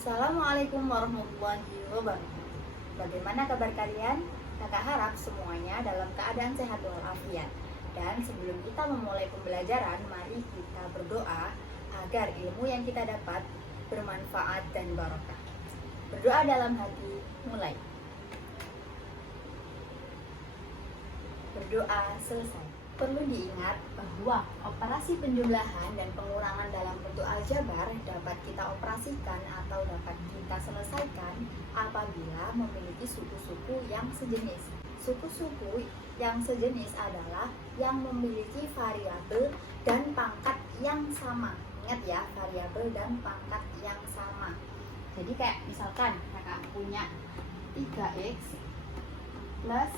Assalamualaikum warahmatullahi wabarakatuh. Bagaimana kabar kalian? Kakak harap semuanya dalam keadaan sehat walafiat. Dan sebelum kita memulai pembelajaran, mari kita berdoa agar ilmu yang kita dapat bermanfaat dan barokah. Berdoa dalam hati, mulai. Berdoa selesai. Perlu diingat bahwa operasi penjumlahan dan pengurangan dalam bentuk aljabar dapat kita operasikan atau dapat kita selesaikan apabila memiliki suku-suku yang sejenis. Suku-suku yang sejenis adalah yang memiliki variabel dan pangkat yang sama. Ingat ya, variabel dan pangkat yang sama. Jadi kayak misalkan kakak punya 3x plus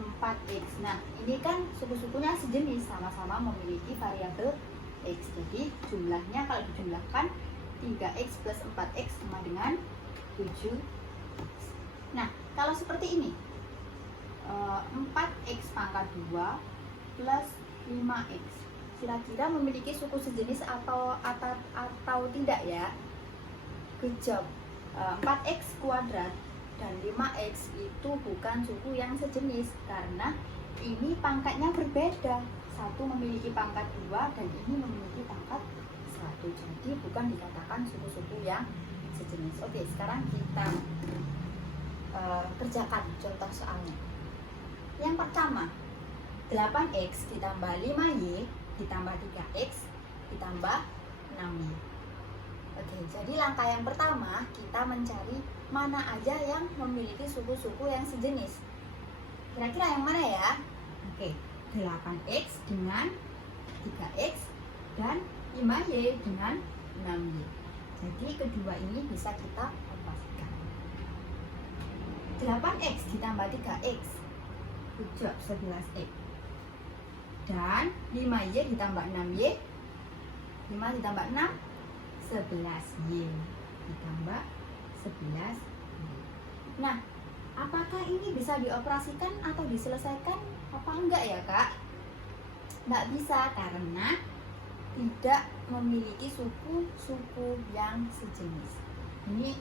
4x. Nah, ini kan suku-sukunya sejenis, sama-sama memiliki variabel x. Jadi jumlahnya kalau dijumlahkan 3x plus 4x sama dengan 7. Nah, kalau seperti ini 4x pangkat 2 plus 5x kira-kira memiliki suku sejenis atau tidak ya? Good job. 4x kuadrat dan 5x itu bukan suku yang sejenis karena ini pangkatnya berbeda. Satu memiliki pangkat 2 dan ini memiliki pangkat 1. Jadi bukan dikatakan suku-suku yang sejenis. Oke, sekarang kita kerjakan contoh soalnya. Yang pertama, 8x ditambah 5y ditambah 3x ditambah 6y. Oke, jadi langkah yang pertama kita mencari mana aja yang memiliki suku-suku yang sejenis. Kira-kira yang mana ya? Oke, 8x dengan 3x dan 5y dengan 6y. Jadi kedua ini bisa kita operasikan. 8x ditambah 3x, good job, 11x. Dan 5y ditambah 6y, 5 ditambah 6, 11y ditambah 11y. Nah, apakah ini bisa dioperasikan atau diselesaikan apa enggak ya kak? Enggak bisa karena tidak memiliki suku-suku yang sejenis. Ini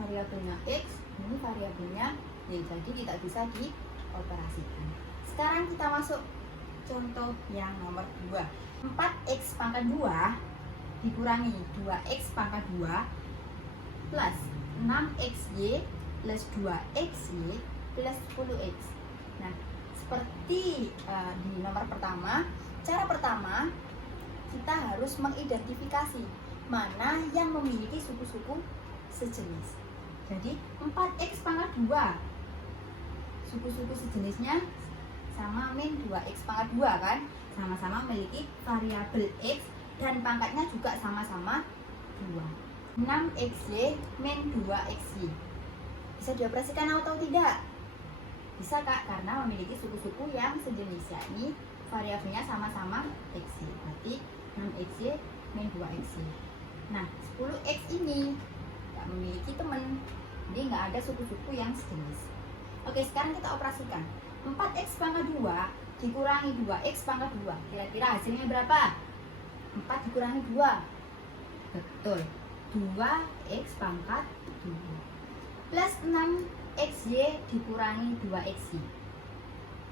variabelnya x, ini variabelnya y, jadi tidak bisa dioperasikan. Sekarang kita masuk contoh yang nomor 2. 4x pangkat 2 dikurangi 2x pangkat 2 plus 6xy plus 2xy plus 10x. Nah, seperti di nomor pertama, cara pertama kita harus mengidentifikasi mana yang memiliki suku-suku sejenis. Jadi 4x pangkat 2 suku-suku sejenisnya sama min 2x pangkat 2 kan, sama-sama memiliki variabel x dan pangkatnya juga sama-sama 2. 6xy min 2xy bisa dioperasikan atau tidak? Bisa kak, karena memiliki suku-suku yang sejenis, yakni variabelnya sama-sama xy, berarti 6xy min 2xy. Nah, 10x ini tidak memiliki teman, jadi nggak ada suku-suku yang sejenis. Oke, sekarang kita operasikan. 4x pangkat 2 dikurangi 2x pangkat 2, kira-kira hasilnya berapa? 4 dikurangi 2, betul, 2x pangkat 2 plus 6xy dikurangi 2xy,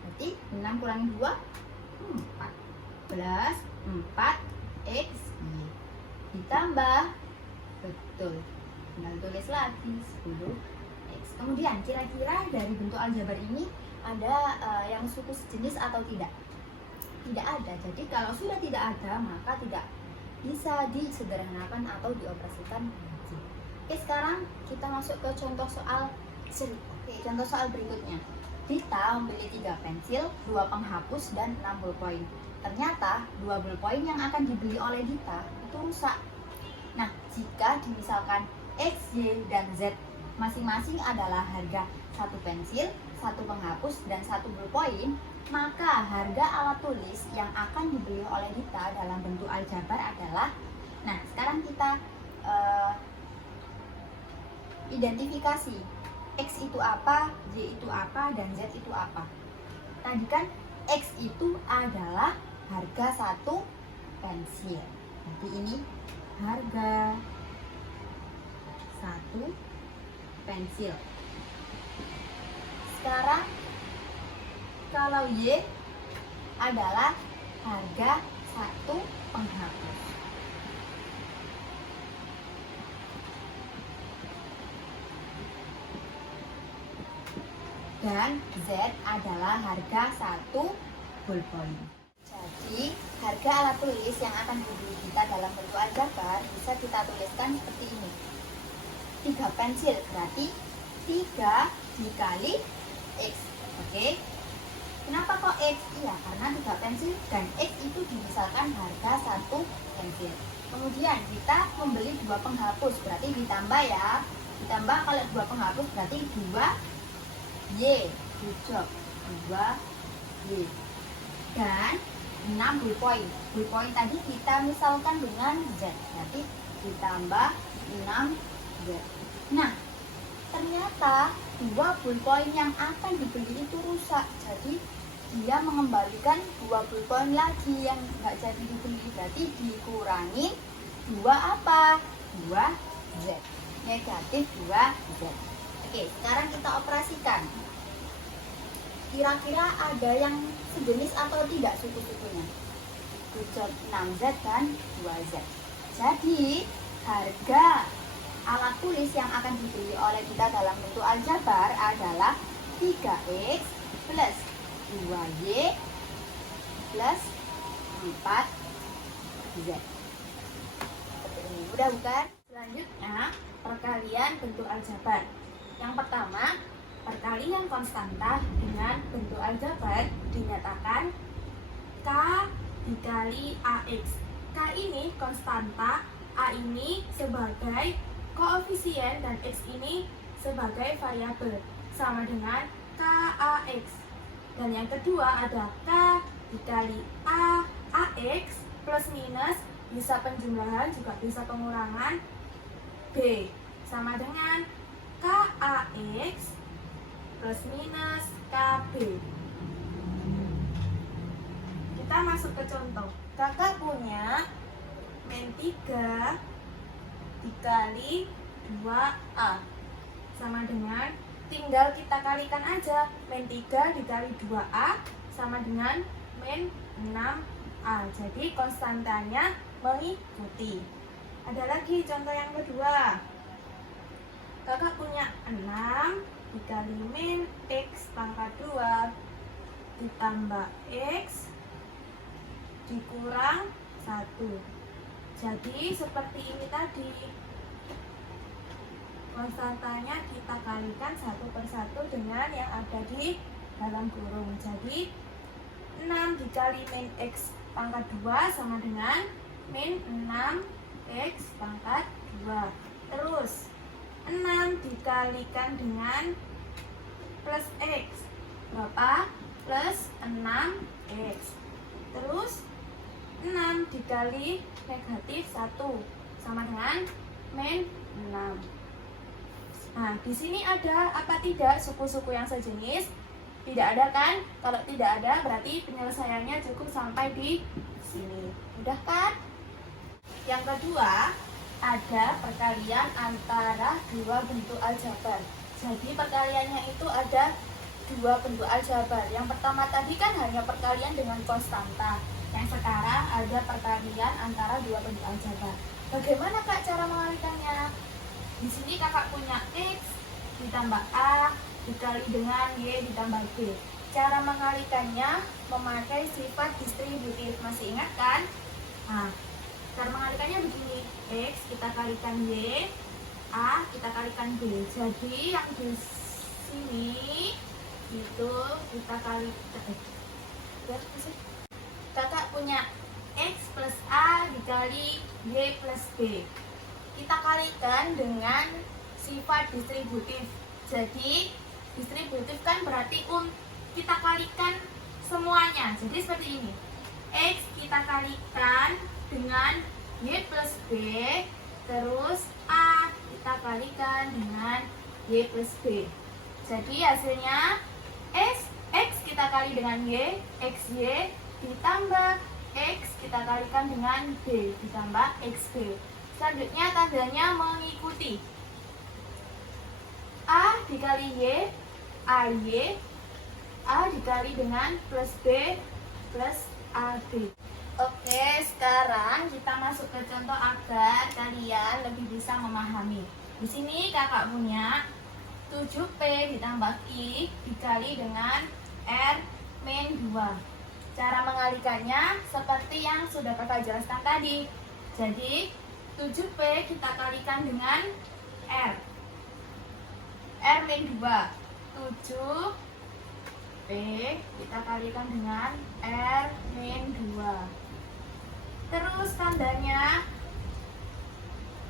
berarti 6 kurangi 2 4 plus 4xy ditambah, betul, tinggal tulis lagi 10x. Kemudian kira-kira dari bentuk aljabar ini ada yang suku sejenis atau tidak? Tidak ada. Jadi kalau sudah tidak ada, maka tidak bisa disederhanakan atau dioperasikan lagi. Oke, sekarang kita masuk ke contoh soal seri. Oke, contoh soal berikutnya. Dita membeli 3 pensil, 2 penghapus, dan 6 ballpoint. Ternyata 2 ballpoint yang akan dibeli oleh Dita itu rusak. Nah, jika misalkan X, Y, dan Z masing-masing adalah harga 1 pensil, 1 penghapus, dan 1 ballpoint, maka harga alat tulis yang akan dibeli oleh Dita dalam bentuk aljabar adalah, nah sekarang kita identifikasi X itu apa, Y itu apa, dan Z itu apa. Tadi kan X itu adalah harga 1 pensil, jadi ini harga 1 satu pensil. Sekarang kalau Y adalah harga satu penghapus. Dan Z adalah harga satu ballpoint. Jadi, harga alat tulis yang akan dibeli kita dalam bentuk aljabar bisa kita tuliskan seperti ini. 3 pensil berarti 3 dikali X. Oke. Kenapa kok X? Iya, karena 3 pensil dan X itu dimisalkan harga 1 pensil. Kemudian kita membeli 2 penghapus, berarti ditambah ya. Ditambah kalau 2 penghapus berarti 2 Y. Good job. 2 Y. Dan 6 ballpoint. Ballpoint tadi kita misalkan dengan Z, berarti ditambah 6 Z. Nah, ternyata 2 ballpoint yang akan dibeli itu rusak. Jadi dia mengembalikan 2 ballpoint lagi yang nggak jadi dibeli. Berarti dikurangi 2 apa? 2 Z. Negatif 2 Z. Oke, sekarang kita operasikan. Kira-kira ada yang sejenis atau tidak suku-sukunya? 6Z dan 2Z. Jadi harga alat tulis yang akan dibeli oleh kita dalam bentuk aljabar adalah 3X plus 2Y plus 4Z. Seperti ini, mudah bukan? Selanjutnya, perkalian bentuk aljabar. Yang pertama, perkalian konstanta dengan bentuk aljabar dinyatakan K dikali AX. K ini konstanta, A ini sebagai koefisien dan X ini sebagai variabel, sama dengan KAX. Dan yang kedua ada K dikali AX plus minus, bisa penjumlahan juga bisa pengurangan, B sama dengan KAX plus minus KB. Kita masuk ke contoh. Kakak punya min 3 dikali 2A sama dengan, tinggal kita kalikan aja, min 3 dikali 2A sama dengan min 6A. Jadi konstantanya mengikuti. Ada lagi contoh yang kedua. Kakak punya 6 dikali min X pangkat 2 ditambah X dikurang 1. Jadi seperti ini tadi, konstantanya kita kalikan satu per satu dengan yang ada di dalam kurung. Jadi 6 dikali min X pangkat 2 sama dengan min 6X pangkat 2. Terus 6 dikalikan dengan plus X, berapa? Plus 6X. Terus 6 dikali negatif 1 sama dengan min 6. Nah, di sini ada apa tidak suku-suku yang sejenis? Tidak ada kan? Kalau tidak ada berarti penyelesaiannya cukup sampai di sini. Mudah kan? Yang kedua, ada perkalian antara dua bentuk aljabar. Jadi perkaliannya itu ada dua bentuk aljabar. Yang pertama tadi kan hanya perkalian dengan konstanta. Yang sekarang ada perkalian antara dua bentuk aljabar. Bagaimana Kak cara mengalikannya? Di sini Kakak punya X ditambah A dikali dengan Y ditambah B. Cara mengalikannya memakai sifat distributif. Masih ingat kan? Nah, cara mengalikannya begini. X kita kalikan Y, A kita kalikan B. Jadi yang di sini itu kita kalikan. Kakak punya X plus A dikali Y plus B. Kita kalikan dengan sifat distributif. Jadi distributif kan berarti kita kalikan semuanya. Jadi seperti ini. X kita kalikan dengan Y plus B, terus A kita kalikan dengan Y plus B. Jadi hasilnya X kita kali dengan Y, XY ditambah X kita kalikan dengan B ditambah XB. Selanjutnya tandanya mengikuti. dikali Y, AY, A dikali dengan plus B plus AB. Oke, sekarang kita masuk ke contoh agar kalian lebih bisa memahami. Di sini kakak punya 7P ditambah Q dikali dengan R min 2. Cara mengalikannya seperti yang sudah kakak jelaskan tadi. Jadi 7P kita kalikan dengan R. R min 2. 7P kita kalikan dengan R min 2. Terus tandanya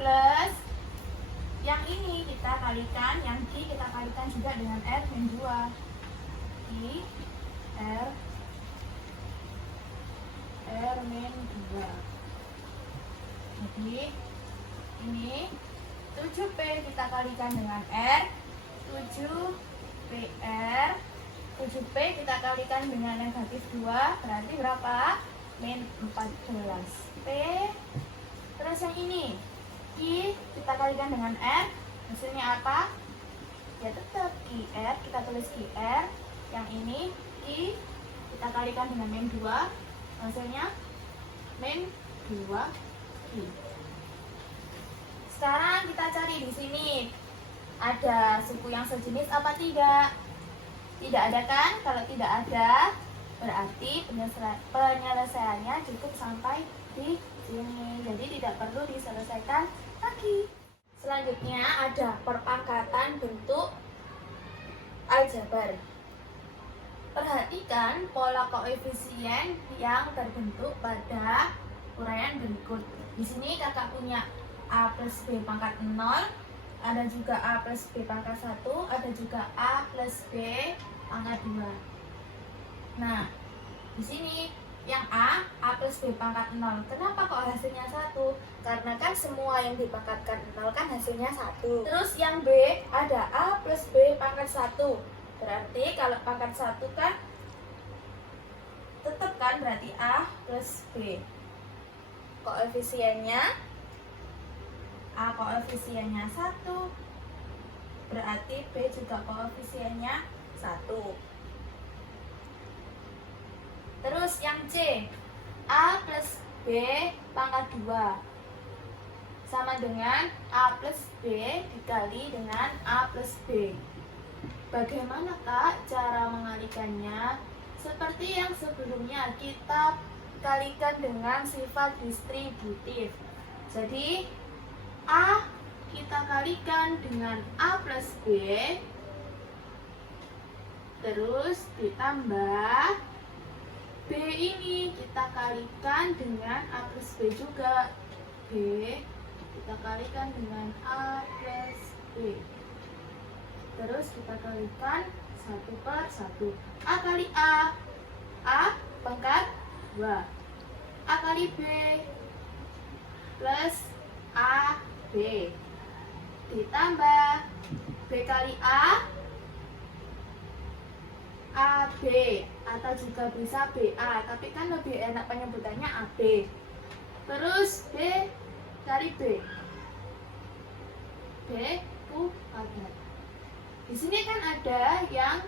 plus yang ini kita kalikan, yang Q kita kalikan juga dengan R min 2. Q R min 2. Jadi ini 7P kita kalikan dengan R, 7PR, 7P kita kalikan dengan negatif 2, berarti berapa? Min 14. P. Terus yang ini Q kita kalikan dengan R, hasilnya apa? Ya tetap QR, kita tulis QR. Yang ini Q kita kalikan dengan min 2, hasilnya min 2Q. Sekarang kita cari di sini ada suku yang sejenis apa tidak? Tidak ada kan? Kalau tidak ada, berarti penyelesaiannya cukup sampai di sini. Jadi tidak perlu diselesaikan lagi. Selanjutnya ada perpangkatan bentuk aljabar. Perhatikan pola koefisien yang terbentuk pada uraian berikut. Di sini kakak punya A plus B pangkat 0, ada juga A plus B pangkat 1, ada juga A plus B pangkat 2. Nah, di sini yang A plus B pangkat 0. Kenapa kok hasilnya 1? Karena kan semua yang dipangkatkan 0 kan hasilnya 1. Terus yang B ada A plus B pangkat 1. Berarti kalau pangkat 1 kan tetap kan, berarti A plus B. Koefisiennya A koefisiennya 1, berarti B juga koefisiennya 1. Terus yang C, A plus B pangkat 2 sama dengan A plus B dikali dengan A plus B. Bagaimana Kak cara mengalikannya? Seperti yang sebelumnya, kita kalikan dengan sifat distributif. Jadi A kita kalikan dengan A plus B, terus ditambah B ini kita kalikan dengan A plus B juga. B kita kalikan dengan A plus B, terus kita kalikan 1/1. A kali A pangkat 2, A kali B plus AB ditambah B kali AB, atau juga bisa BA, tapi kan lebih enak penyebutannya AB. Terus B kali B kuadrat. Di sini kan ada yang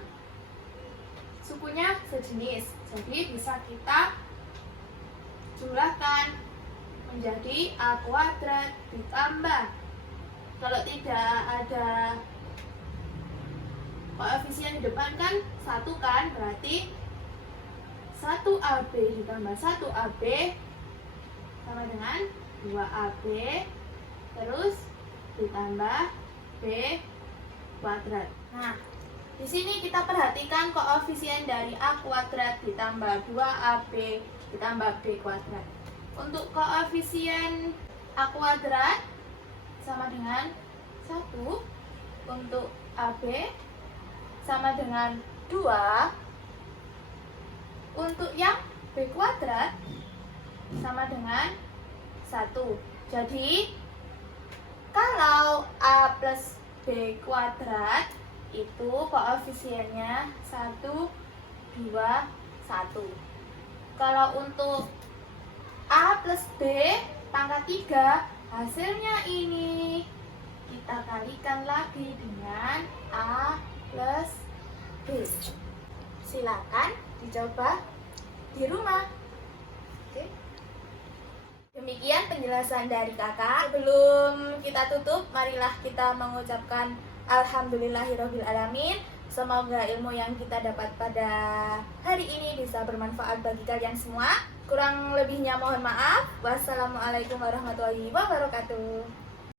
sukunya sejenis, jadi bisa kita jumlahkan menjadi A kuadrat ditambah, kalau tidak ada koefisien di depan kan 1 kan, berarti 1AB ditambah 1AB sama dengan 2AB, terus ditambah B kuadrat. Nah, di sini kita perhatikan koefisien dari A kuadrat ditambah 2AB ditambah B kuadrat. Untuk koefisien A kuadrat sama dengan 1, untuk AB sama dengan 2, untuk yang B kuadrat sama dengan 1. Jadi kalau A plus B kuadrat itu koefisiennya 1, 2, 1. Kalau untuk A plus B pangkat 3, hasilnya ini kita kalikan lagi dengan A plus B. Silakan dicoba di rumah. Oke. Demikian penjelasan dari kakak. Sebelum kita tutup, marilah kita mengucapkan Alhamdulillahirobbilalamin. Semoga ilmu yang kita dapat pada hari ini bisa bermanfaat bagi kalian semua. Kurang lebihnya mohon maaf. Wassalamualaikum warahmatullahi wabarakatuh.